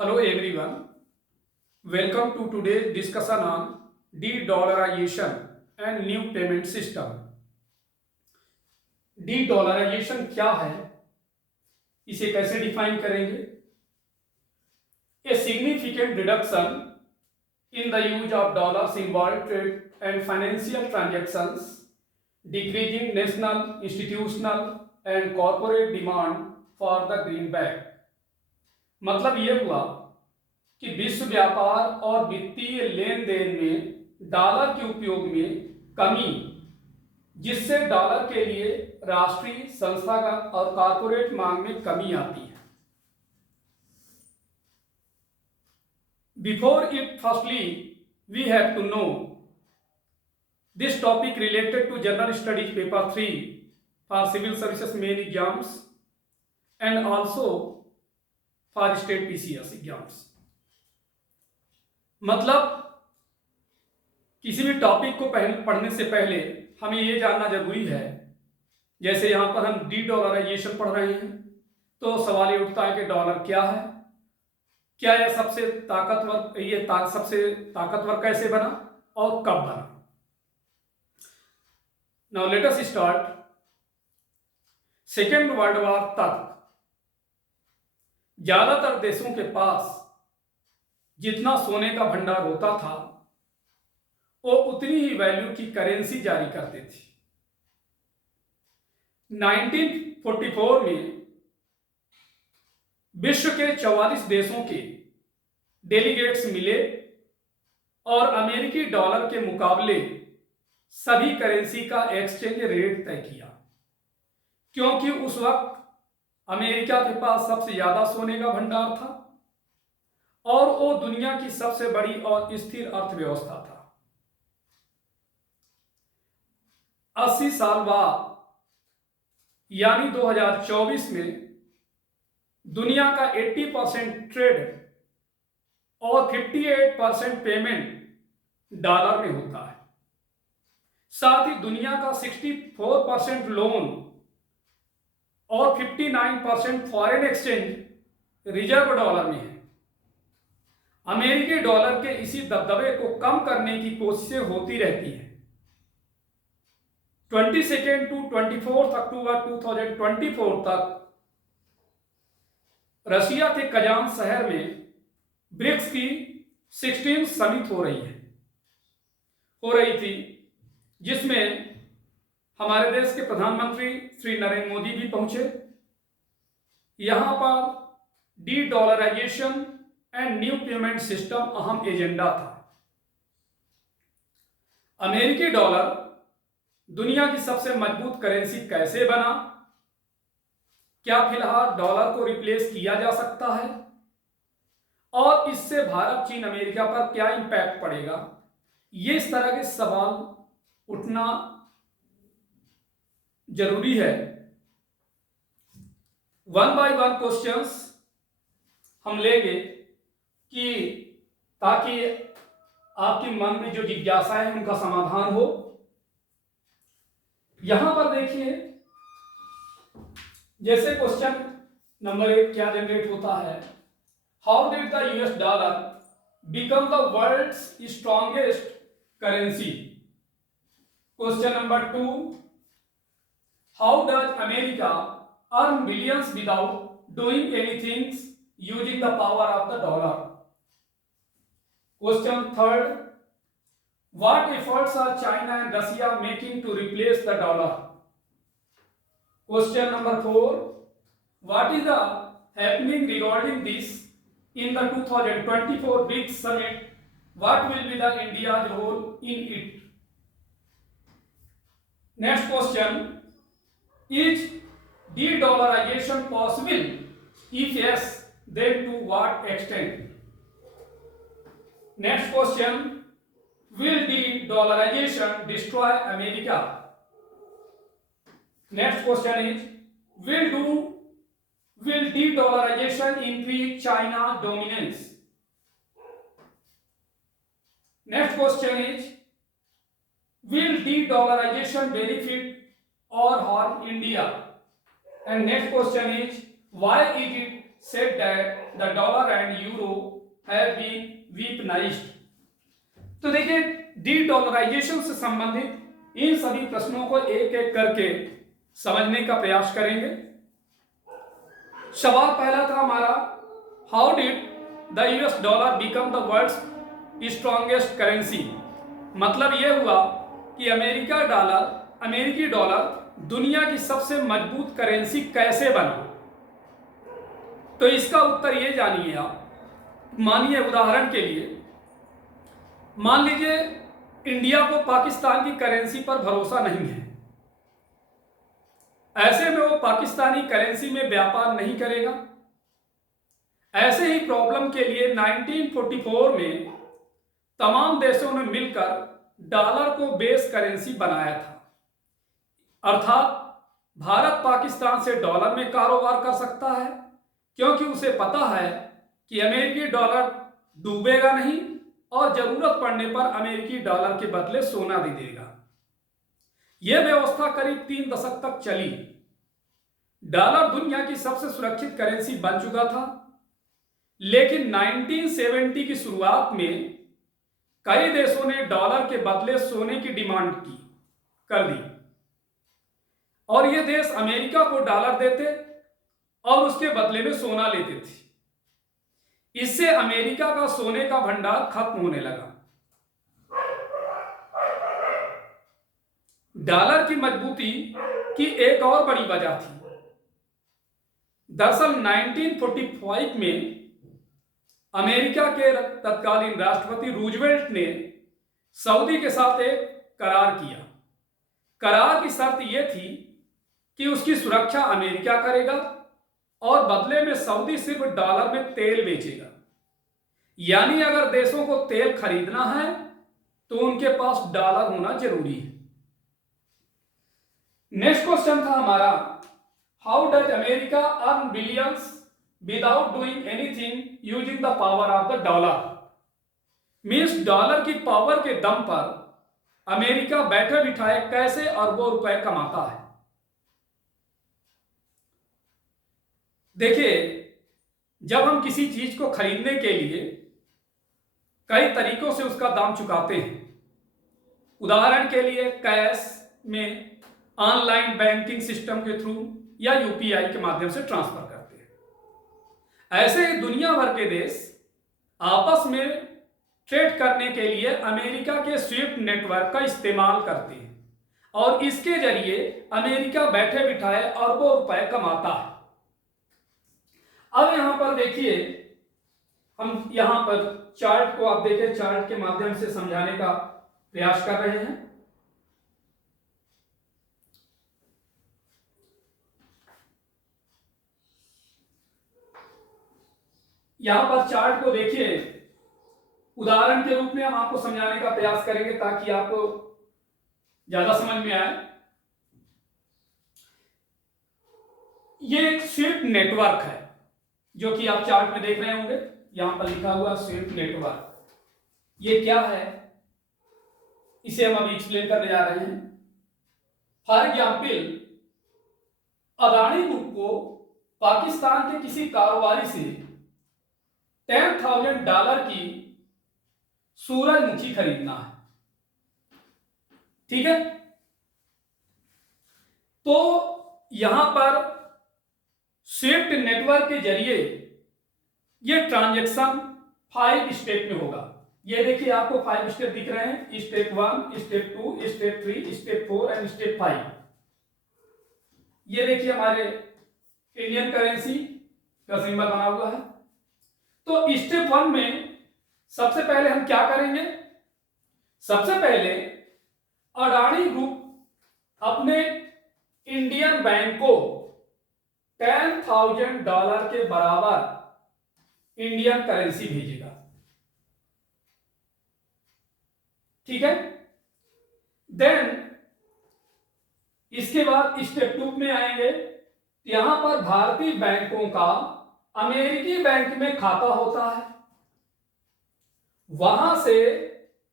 Hello everyone, welcome to today's discussion on de-dollarization and new payment system. De-dollarization क्या है, इसे कैसे define करेंगे? A significant reduction in the use of dollars in world trade and financial transactions, decreasing national, institutional and corporate demand for the greenback. मतलब ये हुआ कि विश्व व्यापार और वित्तीय लेन देन में डॉलर के उपयोग में कमी, जिससे डॉलर के लिए राष्ट्रीय, संस्थागत और कॉर्पोरेट मांग में कमी आती है. Before it, firstly, we have to know this topic related to General Studies Paper 3 for Civil Services main exams and also for State PCS exams. मतलब किसी भी टॉपिक को पढ़ने से पहले हमें ये जानना जरूरी है. जैसे यहाँ पर हम डी-डॉलराइजेशन पढ़ रहे हैं तो सवाल ये उठता है कि डॉलर क्या है, क्या यह सबसे ताकतवर कैसे बना और कब बना. Now let us start. Second world war तक ज्यादातर देशों के पास जितना सोने का भंडार होता था वो उतनी ही वैल्यू की करेंसी जारी करते थे. 1944 में विश्व के 44 देशों के डेलीगेट्स मिले और अमेरिकी डॉलर के मुकाबले सभी करेंसी का एक्सचेंज रेट तय किया, क्योंकि उस वक्त अमेरिका के पास सबसे ज्यादा सोने का भंडार था और वो दुनिया की सबसे बड़ी और स्थिर अर्थव्यवस्था था. 80 साल बाद यानी 2024 में दुनिया का 80% ट्रेड और 58% पेमेंट डॉलर में होता है. साथ ही दुनिया का 64% लोन और 59% फॉरेन एक्सचेंज रिजर्व डॉलर में है. अमेरिकी डॉलर के इसी दबदबे को कम करने की कोशिशें होती रहती हैं. 22 to 24 अक्टूबर 2024 तक रशिया के कजान शहर में ब्रिक्स की 16 समिट हो रही थी, जिसमें हमारे देश के प्रधानमंत्री श्री नरेंद्र मोदी भी पहुंचे. यहां पर D-dollarisation and new payment system अहम एजेंडा था. अमेरिकी डॉलर दुनिया की सबसे मजबूत करेंसी कैसे बना, क्या फिलहाल डॉलर को रिप्लेस किया जा सकता है और इससे भारत, चीन, अमेरिका पर क्या इंपैक्ट पड़ेगा, ये इस तरह के सवाल उठना जरूरी है. वन बाय वन क्वेश्चंस हम लेंगे कि ताकि आपके मन में जो जिज्ञासा है उनका समाधान हो. यहां पर देखिए, जैसे क्वेश्चन नंबर 1 क्या जनरेट होता है, how did the US dollar become the world's strongest currency. Question number 2, how does America earn billions without doing anything using the power of the dollar. Question 3, what efforts are China and Russia making to replace the dollar. Question number 4, what is the happening regarding this in the 2024 BRICS summit, what will be the India's role in it. Next question, is de-dollarization possible? If yes, then to what extent? Next question, will de-dollarization destroy America? Next question is, will de-dollarization increase China's dominance? Next question is, will de-dollarization benefit or harm India? And next question is, why is it said that the dollar and euro have been weaponized. तो देखिए D dollarisation से संबंधित इन सभी प्रश्नों को एक एक करके समझने का प्रयास करेंगे। सवाल पहला था हमारा, how did the US dollar become the world's strongest currency. मतलब यह हुआ कि अमेरिकी डॉलर दुनिया की सबसे मजबूत करेंसी कैसे बना। तो इसका उत्तर ये जानिए आप। मानिए उदाहरण के लिए, मान लीजिए इंडिया को पाकिस्तान की करेंसी पर भरोसा नहीं है, ऐसे में वो पाकिस्तानी करेंसी में व्यापार नहीं करेगा। ऐसे ही प्रॉब्लम के लिए 1944 में तमाम देशों ने मिलकर डॉलर को बेस करेंसी बनाया था, अर्थात भारत पाकिस्तान से डॉलर में कारोबार कर सकता है क्योंकि उसे पता है कि अमेरिकी डॉलर डूबेगा नहीं और जरूरत पड़ने पर अमेरिकी डॉलर के बदले सोना भी देगा। यह व्यवस्था करीब 3 दशक तक चली। डॉलर दुनिया की सबसे सुरक्षित करेंसी बन चुका था, लेकिन 1970 की शुरुआत में कई देशों ने डॉलर के बदले सोने की डिमांड कर दी और ये देश अमेरिका को डॉलर देते और उसके बदले में सोना लेते थे। इससे अमेरिका का सोने का भंडार खत्म होने लगा। डॉलर की मजबूती की एक और बड़ी वजह थी। दरअसल 1945 में अमेरिका के तत्कालीन राष्ट्रपति रूजवेल्ट ने सऊदी के साथ एक करार किया। करार की शर्त यह थी कि उसकी सुरक्षा अमेरिका करेगा और बदले में सऊदी सिर्फ डॉलर में तेल बेचेगा। यानी अगर देशों को तेल खरीदना है तो उनके पास डॉलर होना जरूरी है। नेक्स्ट क्वेश्चन था हमारा, how does America earn billions without doing anything using the power of the dollar. Means dollar की पावर के दम पर अमेरिका बैठे बिठाए कैसे अरबों रुपए कमाता है। देखिए, जब हम किसी चीज को खरीदने के लिए कई तरीकों से उसका दाम चुकाते हैं, उदाहरण के लिए कैश में, ऑनलाइन बैंकिंग सिस्टम के थ्रू या यूपीआई के माध्यम से ट्रांसफर करते हैं। ऐसे ही दुनिया भर के देश आपस में ट्रेड करने के लिए अमेरिका के स्विफ्ट नेटवर्क का इस्तेमाल करते हैं और इसके जरिए अमेरिका बैठे बिठाए अरबों रुपए कमाता है। अब यहां पर देखिए, हम यहां पर चार्ट को आप देखिए, चार्ट के माध्यम से समझाने का प्रयास कर रहे हैं। यहां पर चार्ट को देखिए, उदाहरण के रूप में हम आपको समझाने का प्रयास करेंगे ताकि आपको ज्यादा समझ में आए। ये एक स्विफ्ट नेटवर्क है जो कि आप चार्ट में देख रहे होंगे, यहां पर लिखा हुआ स्विफ्ट नेटवर्क। ये क्या है इसे हम अभी एक्सप्लेन करने जा रहे हैं। फॉर एग्जाम्पल, अदानी ग्रुप को पाकिस्तान के किसी कारोबारी से $10,000 की सूरजमुखी खरीदना है, ठीक है। तो यहां पर स्विफ्ट नेटवर्क के जरिए ये ट्रांजैक्शन 5 स्टेप में होगा। ये देखिए, आपको 5 स्टेप दिख रहे हैं, step 1, step 2, step 3, step 4 and step 5। ये देखिए हमारे इंडियन करेंसी का सिंबल बना हुआ है। तो स्टेप 1 में सबसे पहले हम क्या करेंगे, सबसे पहले अडानी ग्रुप अपने इंडियन बैंक को $10,000 के बराबर इंडियन करेंसी भेजेगा, ठीक है। देन इसके बाद स्टेप 2 में आएंगे। यहां पर भारतीय बैंकों का अमेरिकी बैंक में खाता होता है, वहां से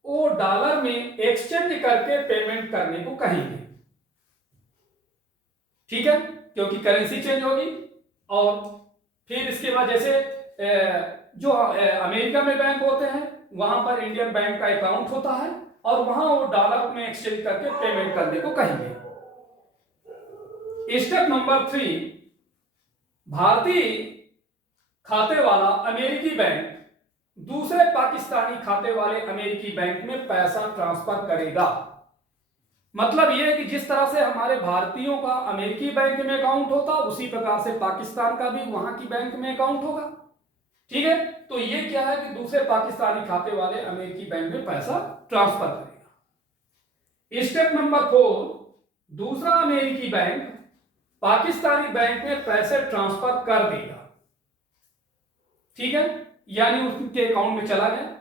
वो डॉलर में एक्सचेंज करके पेमेंट करने को कहेंगे, ठीक है, क्योंकि करेंसी चेंज होगी और फिर इसके बाद जैसे जो अमेरिका में बैंक होते हैं वहां पर इंडियन बैंक का अकाउंट होता है और वहां वो डॉलर में एक्सचेंज करके पेमेंट करने को कहेंगे। स्टेप नंबर 3, भारतीय खाते वाला अमेरिकी बैंक दूसरे पाकिस्तानी खाते वाले अमेरिकी बैंक में पैसा ट्रांसफर करेगा। मतलब यह है कि जिस तरह से हमारे भारतीयों का अमेरिकी बैंक में अकाउंट होता उसी प्रकार से पाकिस्तान का भी वहां की बैंक में अकाउंट होगा। ठीक है, तो ये क्या है कि दूसरे पाकिस्तानी खाते वाले अमेरिकी बैंक में पैसा ट्रांसफर करेगा। स्टेप नंबर 4, दूसरा अमेरिकी बैंक पाकिस्तानी बैंक में पैसे ट्रांसफर कर देगा। ठीक है, यानी उसके अकाउंट में चला गया।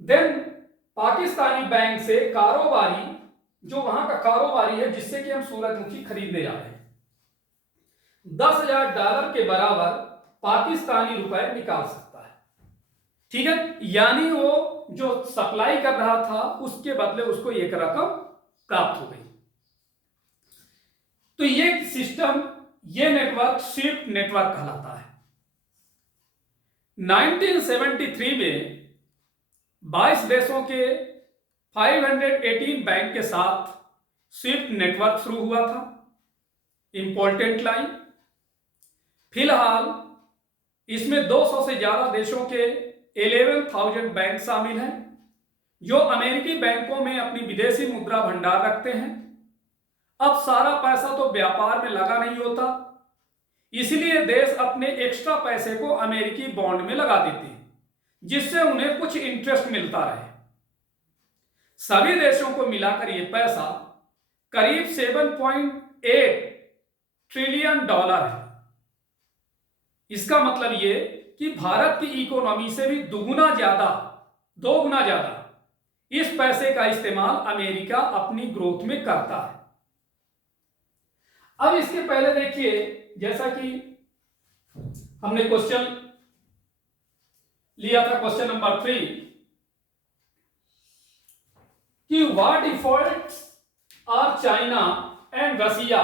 देन पाकिस्तानी बैंक से कारोबारी, जो वहां का कारोबारी है जिससे कि हम सूरजमुखी खरीदने जा रहे हैं, $10,000 के बराबर पाकिस्तानी रुपए निकाल सकता है। ठीक है, यानी वो जो सप्लाई कर रहा था उसके बदले उसको एक रकम प्राप्त हो गई। तो ये सिस्टम, ये नेटवर्क स्विफ्ट नेटवर्क कहलाता है। 1973 में 22 देशों के 518 बैंक के साथ स्विफ्ट नेटवर्क शुरू हुआ था, इंपॉर्टेंट लाइन। फिलहाल इसमें 200 से ज्यादा देशों के 11,000 बैंक शामिल हैं जो अमेरिकी बैंकों में अपनी विदेशी मुद्रा भंडार रखते हैं। अब सारा पैसा तो व्यापार में लगा नहीं होता, इसलिए देश अपने एक्स्ट्रा पैसे को अमेरिकी बॉन्ड में लगा देते हैं जिससे उन्हें कुछ इंटरेस्ट मिलता रहे। सभी देशों को मिलाकर यह पैसा करीब 7.8 ट्रिलियन डॉलर है। इसका मतलब यह कि भारत की इकोनॉमी से भी 2 गुना ज्यादा इस पैसे का इस्तेमाल अमेरिका अपनी ग्रोथ में करता है। अब इसके पहले देखिए, जैसा कि हमने क्वेश्चन लिया था, क्वेश्चन नंबर 3, कि what defaults are China and Russia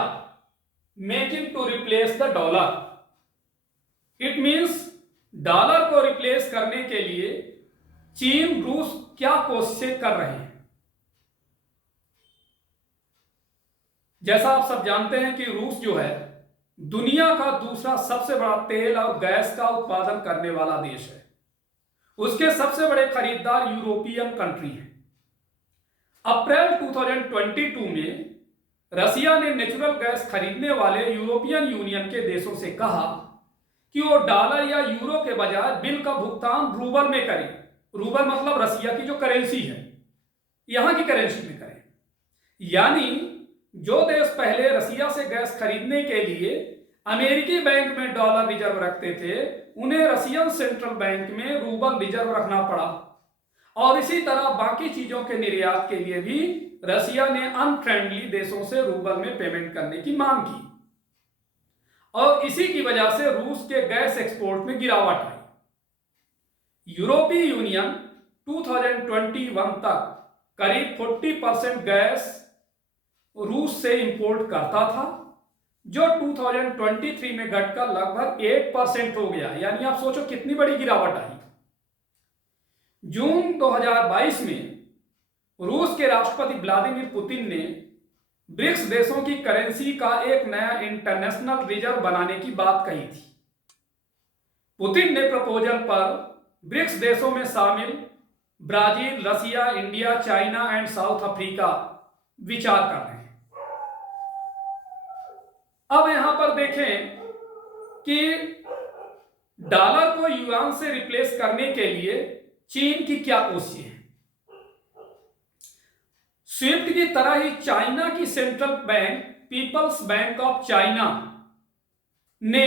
making to replace the dollar. It means dollar को रिप्लेस करने के लिए चीन, रूस क्या कोशिशें कर रहे हैं। जैसा आप सब जानते हैं कि रूस जो है दुनिया का दूसरा सबसे बड़ा तेल और गैस का उत्पादन करने वाला देश है। उसके सबसे बड़े खरीदार यूरोपियन कंट्री हैं। अप्रैल 2022 में रसिया ने नेचुरल गैस खरीदने वाले यूरोपियन यूनियन के देशों से कहा कि वो डॉलर या यूरो के बजाय बिल का भुगतान रूबल में करें। रूबल मतलब रसिया की जो करेंसी है, यहां की करेंसी में करें। यानी जो देश पहले रसिया से गैस खरीदने के लिए अमेरिकी बैंक में डॉलर रिजर्व रखते थे, उन्हें रसियन सेंट्रल बैंक में रूबल रिजर्व रखना पड़ा। और इसी तरह बाकी चीजों के निर्यात के लिए भी रसिया ने अनफ्रेंडली देशों से रूबल में पेमेंट करने की मांग की और इसी की वजह से रूस के गैस एक्सपोर्ट में गिरावट आई। यूरोपीय यूनियन 2021 तक करीब 40% गैस रूस से इंपोर्ट करता था, जो 2023 में घटकर लगभग 8% हो गया। यानी आप सोचो कितनी बड़ी गिरावट आई। जून 2022 में रूस के राष्ट्रपति व्लादिमीर पुतिन ने ब्रिक्स देशों की करेंसी का एक नया इंटरनेशनल रिजर्व बनाने की बात कही थी। पुतिन ने प्रपोजल पर ब्रिक्स देशों में शामिल Brazil, Russia, India, China and South Africa विचार कर रहे हैं। अब यहां पर देखें कि डॉलर को युआन से रिप्लेस करने के लिए चीन की क्या कोशिश है। स्विफ्ट की तरह ही चाइना की central bank People's Bank of China ने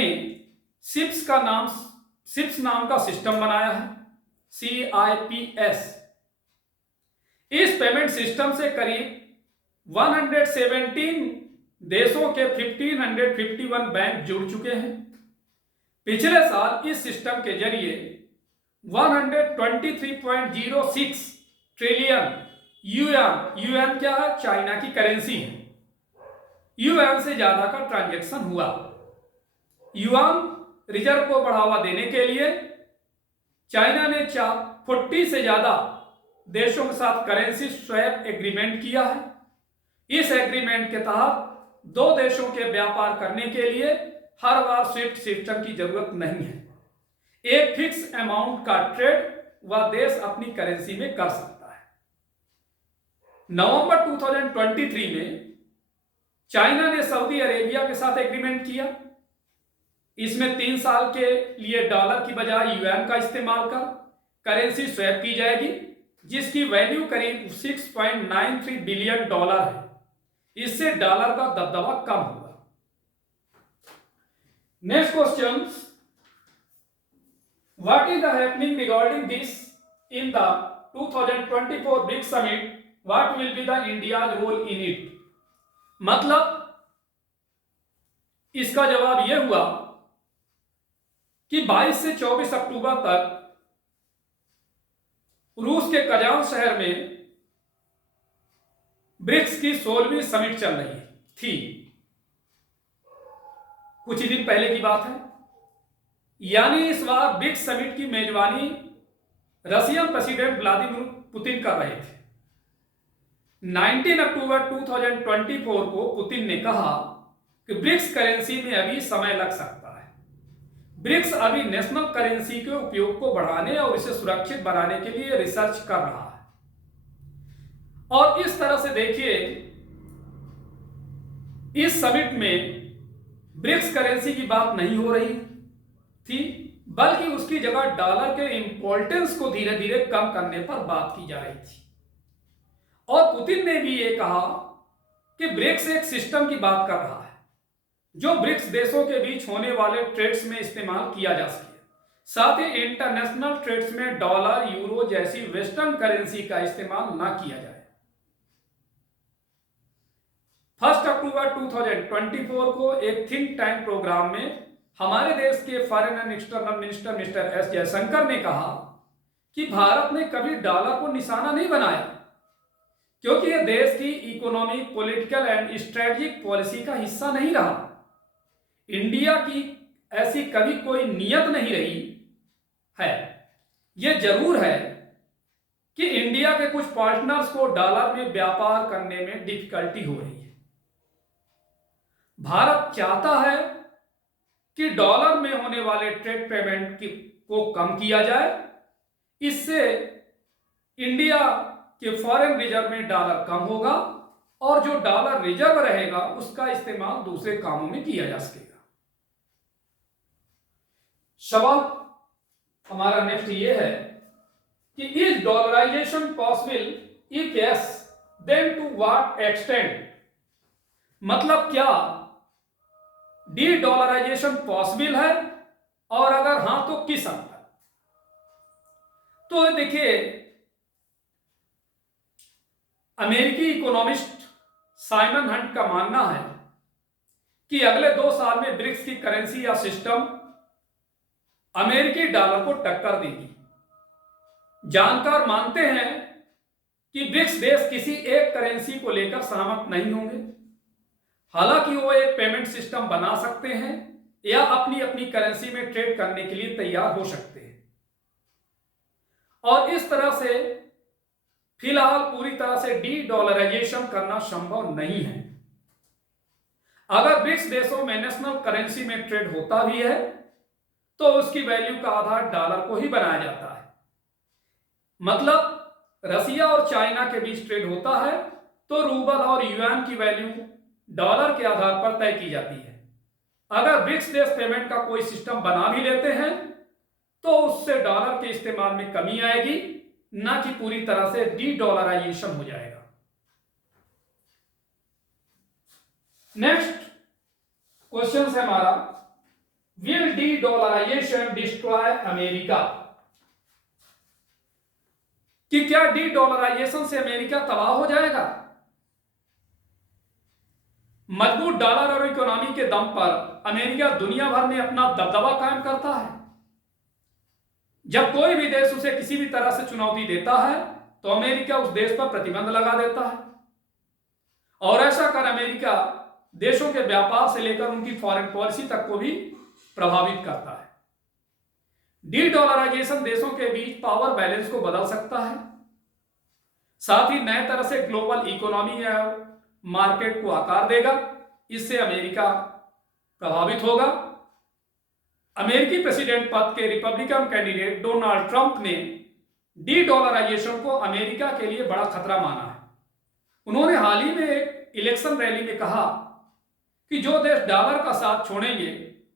सिप्स नाम का सिस्टम बनाया है, CIPS। इस पेमेंट सिस्टम से करीब 117 देशों के 1551 बैंक जुड़ चुके हैं। पिछले साल इस सिस्टम के जरिए 123.06 ट्रिलियन युआन क्या है, चाइना की करेंसी है, युआन से ज्यादा का ट्रांजैक्शन हुआ। युआन रिजर्व को बढ़ावा देने के लिए चाइना ने 40 से ज्यादा देशों के साथ करेंसी स्वैप एग्रीमेंट किया है। इस एग्रीमेंट के तहत दो देशों के व्यापार करने के लिए हर बार स्विफ्ट सिस्टम की जरूरत नहीं है। एक फिक्स अमाउंट का ट्रेड वह देश अपनी करेंसी में कर सकता है। नवंबर 2023 में चाइना ने सऊदी अरेबिया के साथ एग्रीमेंट किया। इसमें 3 साल के लिए डॉलर की बजाय युआन का इस्तेमाल कर करेंसी स्वैप की जाएगी, जिसकी वैल्यू करीब 6.93 बिलियन डॉलर है। इससे डॉलर का दबदबा कम होगा। Next question, what is the happening regarding this in the 2024 BRICS summit, what will be the India's role in it. मतलब इसका जवाब यह हुआ कि 22 से 24 अक्टूबर तक रूस के कजान शहर में ब्रिक्स की 16वीं समिट चल रही थी। कुछ ही दिन पहले की बात है। यानी इस बार ब्रिक्स समिट की मेजबानी रशियन प्रेसिडेंट व्लादिमीर पुतिन कर रहे थे। 19 अक्टूबर 2024 को पुतिन ने कहा कि ब्रिक्स करेंसी में अभी समय लग सकता है। ब्रिक्स अभी नेशनल करेंसी के उपयोग को बढ़ाने और इसे सुरक्षित बनाने के लिए रिसर्च कर रहा है। और इस तरह से देखिए, इस समिट में ब्रिक्स करेंसी की बात नहीं हो रही थी, बल्कि उसकी जगह डॉलर के इंपॉर्टेंस को धीरे धीरे कम करने पर बात की जा रही थी। और पुतिन ने भी ये कहा कि ब्रिक्स एक सिस्टम की बात कर रहा है जो ब्रिक्स देशों के बीच होने वाले ट्रेड्स में इस्तेमाल किया जा सके। साथ ही इंटरनेशनल ट्रेड्स में डॉलर, यूरो जैसी वेस्टर्न करेंसी का इस्तेमाल ना किया जाए। 1 अक्टूबर 2024 को एक थिंक टैंक प्रोग्राम में हमारे देश के foreign and external minister mister S Jaishankar ने कहा कि भारत ने कभी डॉलर को निशाना नहीं बनाया, क्योंकि यह देश की economic, political and strategic policy का हिस्सा नहीं रहा। इंडिया की ऐसी कभी कोई नियत नहीं रही है। यह जरूर है कि इंडिया के कुछ पार्टनर्स को डॉलर में व्यापार करने में डिफिकल्टी हो रही है। भारत चाहता है कि डॉलर में होने वाले ट्रेड पेमेंट को कम किया जाए। इससे इंडिया के फॉरेन रिजर्व में डॉलर कम होगा और जो डॉलर रिजर्व रहेगा उसका इस्तेमाल दूसरे कामों में किया जा सकेगा। सवाल हमारा नेक्स्ट ये है कि is dollarization possible, if yes then to what extent. मतलब क्या डी डॉलराइजेशन पॉसिबल है, और अगर हां तो किस हद तक। तो देखिए, अमेरिकी इकोनॉमिस्ट साइमन हंट का मानना है कि अगले 2 साल में ब्रिक्स की करेंसी या सिस्टम अमेरिकी डॉलर को टक्कर देगी। जानकार मानते हैं कि ब्रिक्स देश किसी एक करेंसी को लेकर सहमत नहीं होंगे। हालांकि वो एक पेमेंट सिस्टम बना सकते हैं या अपनी अपनी करेंसी में ट्रेड करने के लिए तैयार हो सकते हैं। और इस तरह से फिलहाल पूरी तरह से डी डॉलराइजेशन करना संभव नहीं है। अगर ब्रिक्स देशों में नेशनल करेंसी में ट्रेड होता भी है तो उसकी वैल्यू का आधार डॉलर को ही बनाया जाता है। मतलब रसिया और चाइना के बीच ट्रेड होता है तो रूबल और युआन की वैल्यू डॉलर के आधार पर तय की जाती है। अगर ब्रिक्स देश पेमेंट का कोई सिस्टम बना भी लेते हैं तो उससे डॉलर के इस्तेमाल में कमी आएगी, ना कि पूरी तरह से डी डॉलराइजेशन हो जाएगा। नेक्स्ट क्वेश्चन है हमारा, will de-dollarization destroy America. कि क्या डी डॉलराइजेशन से अमेरिका तबाह हो जाएगा? मजबूत डॉलर और इकोनॉमी के दम पर अमेरिका दुनिया भर में अपना दबदबा कायम करता है। जब कोई भी देश उसे किसी भी तरह से चुनौती देता है तो अमेरिका उस देश पर प्रतिबंध लगा देता है, और ऐसा कर अमेरिका देशों के व्यापार से लेकर उनकी फॉरेन पॉलिसी तक को भी प्रभावित करता है। डी डॉलराइजेशन देशों के बीच पावर बैलेंस को बदल सकता है, साथ ही नए तरह से ग्लोबल इकोनॉमी या मार्केट को आकार देगा। इससे अमेरिका प्रभावित होगा। अमेरिकी प्रेसिडेंट पद के रिपब्लिकन कैंडिडेट डोनाल्ड ट्रंप ने डी डॉलराइजेशन को अमेरिका के लिए बड़ा खतरा माना है। उन्होंने हाल ही में एक इलेक्शन रैली में कहा कि जो देश डॉलर का साथ छोड़ेंगे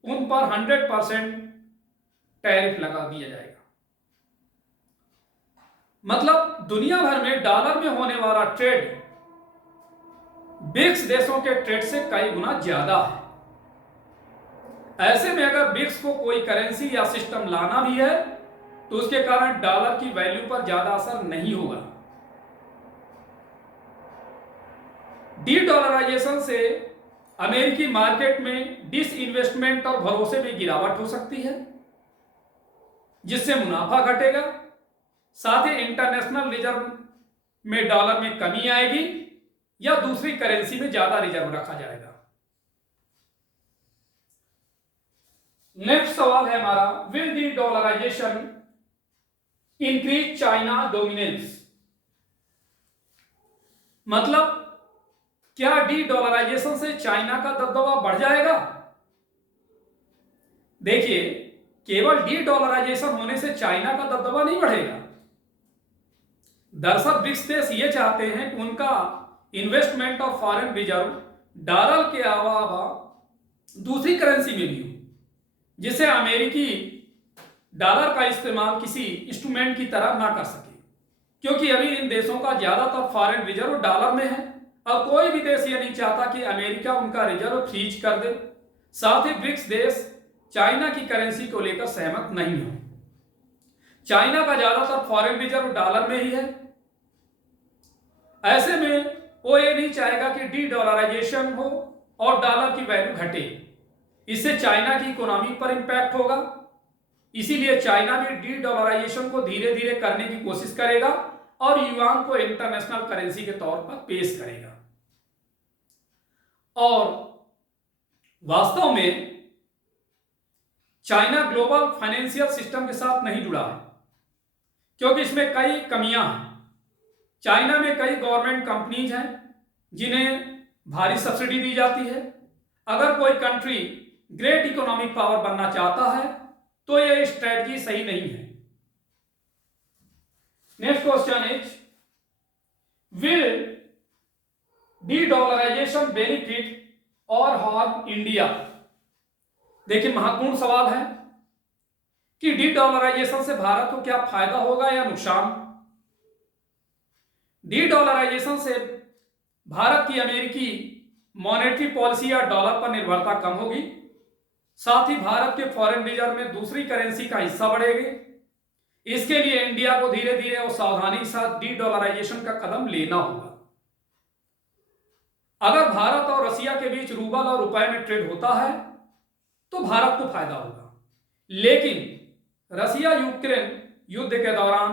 उन पर 100% टैरिफ लगा दिया जाएगा। मतलब दुनिया भर में डॉलर में होने वाला ट्रेड ब्रिक्स देशों के ट्रेड से कई गुना ज्यादा है। ऐसे में अगर ब्रिक्स को कोई करेंसी या सिस्टम लाना भी है तो उसके कारण डॉलर की वैल्यू पर ज्यादा असर नहीं होगा। डी डॉलराइजेशन से अमेरिकी मार्केट में डिसइन्वेस्टमेंट और भरोसे में गिरावट हो सकती है, जिससे मुनाफा घटेगा। साथ ही इंटरनेशनल रिजर्व में डॉलर में कमी आएगी या दूसरी करेंसी में ज्यादा रिजर्व रखा जाएगा। नेक्स्ट सवाल है हमारा, will de-dollarization increase China dominance? मतलब क्या डी डॉलराइजेशन से चाइना का दबदबा बढ़ जाएगा? देखिए, केवल डी डॉलराइजेशन होने से चाइना का दबदबा नहीं बढ़ेगा। दरअसल ब्रिक्स देश ये चाहते हैं कि उनका इन्वेस्टमेंट और फॉरेन रिजर्व डॉलर के अलावा दूसरी करेंसी में भी हो, जिससे अमेरिकी डॉलर का इस्तेमाल किसी इंस्ट्रूमेंट की तरह ना कर सके, क्योंकि अभी इन देशों का ज्यादातर फॉरेन रिजर्व डॉलर में है और कोई भी देश ये नहीं चाहता कि अमेरिका उनका रिजर्व फ्रीज कर दे। साथ ही ब्रिक्स देश चाइना की करेंसी को लेकर सहमत नहीं हो। चाइना का ज्यादातर फॉरेन रिजर्व डॉलर में ही है। ऐसे में वो ये नहीं चाहेगा कि डी डॉलराइजेशन हो और डॉलर की वैल्यू घटे। इससे चाइना की इकोनॉमी पर इंपैक्ट होगा। इसीलिए चाइना भी डी डॉलराइजेशन को धीरे धीरे करने की कोशिश करेगा और युआन को इंटरनेशनल करेंसी के तौर पर पेश करेगा। और वास्तव में चाइना ग्लोबल फाइनेंशियल सिस्टम के साथ नहीं जुड़ा है, क्योंकि इसमें कई कमियां हैं। चाइना में कई गवर्नमेंट कंपनीज हैं जिन्हें भारी सब्सिडी दी जाती है। अगर कोई कंट्री ग्रेट इकोनॉमिक पावर बनना चाहता है तो यह स्ट्रेटजी सही नहीं है। Next question is, will de-dollarization benefit और हार्म इंडिया? देखिए, महत्वपूर्ण सवाल है कि डी डॉलराइजेशन से भारत को क्या फायदा होगा या नुकसान। डी डॉलराइजेशन से भारत की अमेरिकी मॉनेटरी पॉलिसी या डॉलर पर निर्भरता कम होगी। साथ ही भारत के फॉरेन रिजर्व में दूसरी करेंसी का हिस्सा बढ़ेगा। इसके लिए इंडिया को धीरे धीरे और सावधानी के साथ डी डॉलराइजेशन का कदम लेना होगा। अगर भारत और रसिया के बीच रूबल और रुपए में ट्रेड होता है तो भारत को फायदा होगा, लेकिन रसिया यूक्रेन युद्ध के दौरान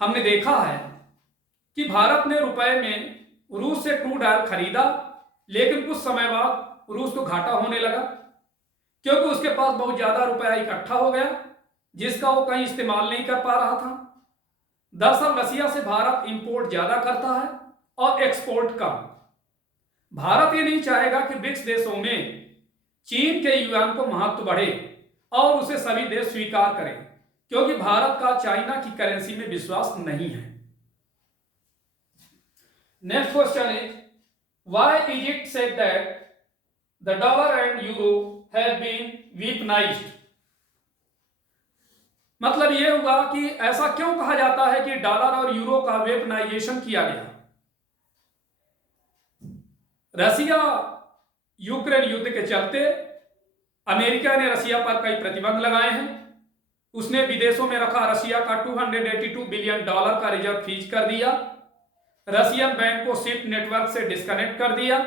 हमने देखा है कि भारत ने रुपए में रूस से क्रूड ऑयल खरीदा, लेकिन कुछ समय बाद रूस को घाटा होने लगा, क्योंकि उसके पास बहुत ज्यादा रुपया इकट्ठा हो गया जिसका वो कहीं इस्तेमाल नहीं कर पा रहा था। दरअसल रसिया से भारत इंपोर्ट ज्यादा करता है और एक्सपोर्ट कम। भारत ये नहीं चाहेगा कि ब्रिक्स देशों में चीन के युआन को महत्व बढ़े और उसे सभी देश स्वीकार करें, क्योंकि भारत का चाइना की करेंसी में विश्वास नहीं है। Next question is, why is it said that the dollar and euro have been weaponized? मतलब यह हुआ कि ऐसा क्यों कहा जाता है कि डॉलर और यूरो का वेपनाइजेशन किया गया। रसिया यूक्रेन युद्ध के चलते अमेरिका ने रसिया पर कई प्रतिबंध लगाए हैं। उसने विदेशों में रखा रसिया का $282 बिलियन का रिजर्व फ्रीज कर दिया, रसियन बैंक को स्विफ्ट नेटवर्क से डिस्कनेक्ट कर दिया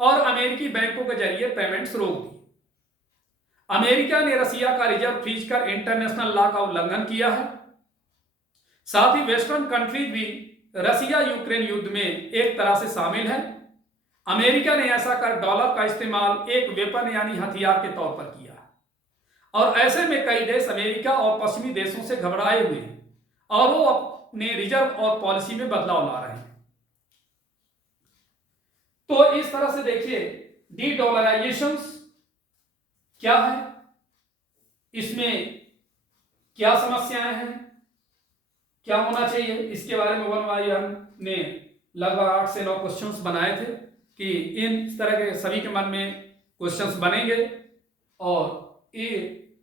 और अमेरिकी बैंकों के जरिए पेमेंट्स रोक दी। अमेरिका ने रसिया का रिजर्व फ्रीज कर इंटरनेशनल लॉ का उल्लंघन किया है। साथ ही वेस्टर्न कंट्रीज भी रसिया यूक्रेन युद्ध में एक तरह से शामिल है। अमेरिका ने ऐसा कर डॉलर का इस्तेमाल एक वेपन यानी हथियार के तौर पर किया, और ऐसे में कई देश अमेरिका और पश्चिमी देशों से घबराए हुए हैं और वो अपने रिजर्व और पॉलिसी में बदलाव ला रहे हैं। तो इस तरह से देखिए डी डॉलराइजेशन क्या है, इसमें क्या समस्याएं हैं, क्या होना चाहिए, इसके बारे में वन बाय वन ने लगभग 8 से 9 क्वेश्चंस बनाए थे कि इन तरह के सभी के मन में क्वेश्चंस बनेंगे और ये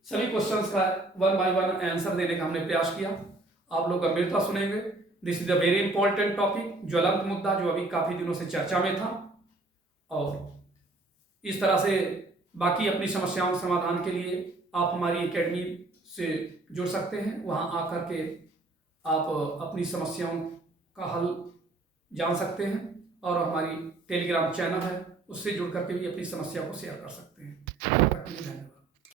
सभी क्वेश्चंस का वन बाय वन आंसर देने का हमने प्रयास किया। आप लोग गंभीरता सुनेंगे। This is a very important topic, ज्वलंत मुद्दा जो अभी काफी दिनों से चर्चा में था, और इस तरह से बाकी अपनी समस्याओं के समाधान के लिए आप हमारी एकेडमी से जुड़ सकते हैं। वहां आकर के आप अपनी समस्याओं का हल जान सकते हैं, और हमारी टेलीग्राम चैनल है उससे जुड़ करके भी अपनी समस्या को शेयर कर सकते हैं।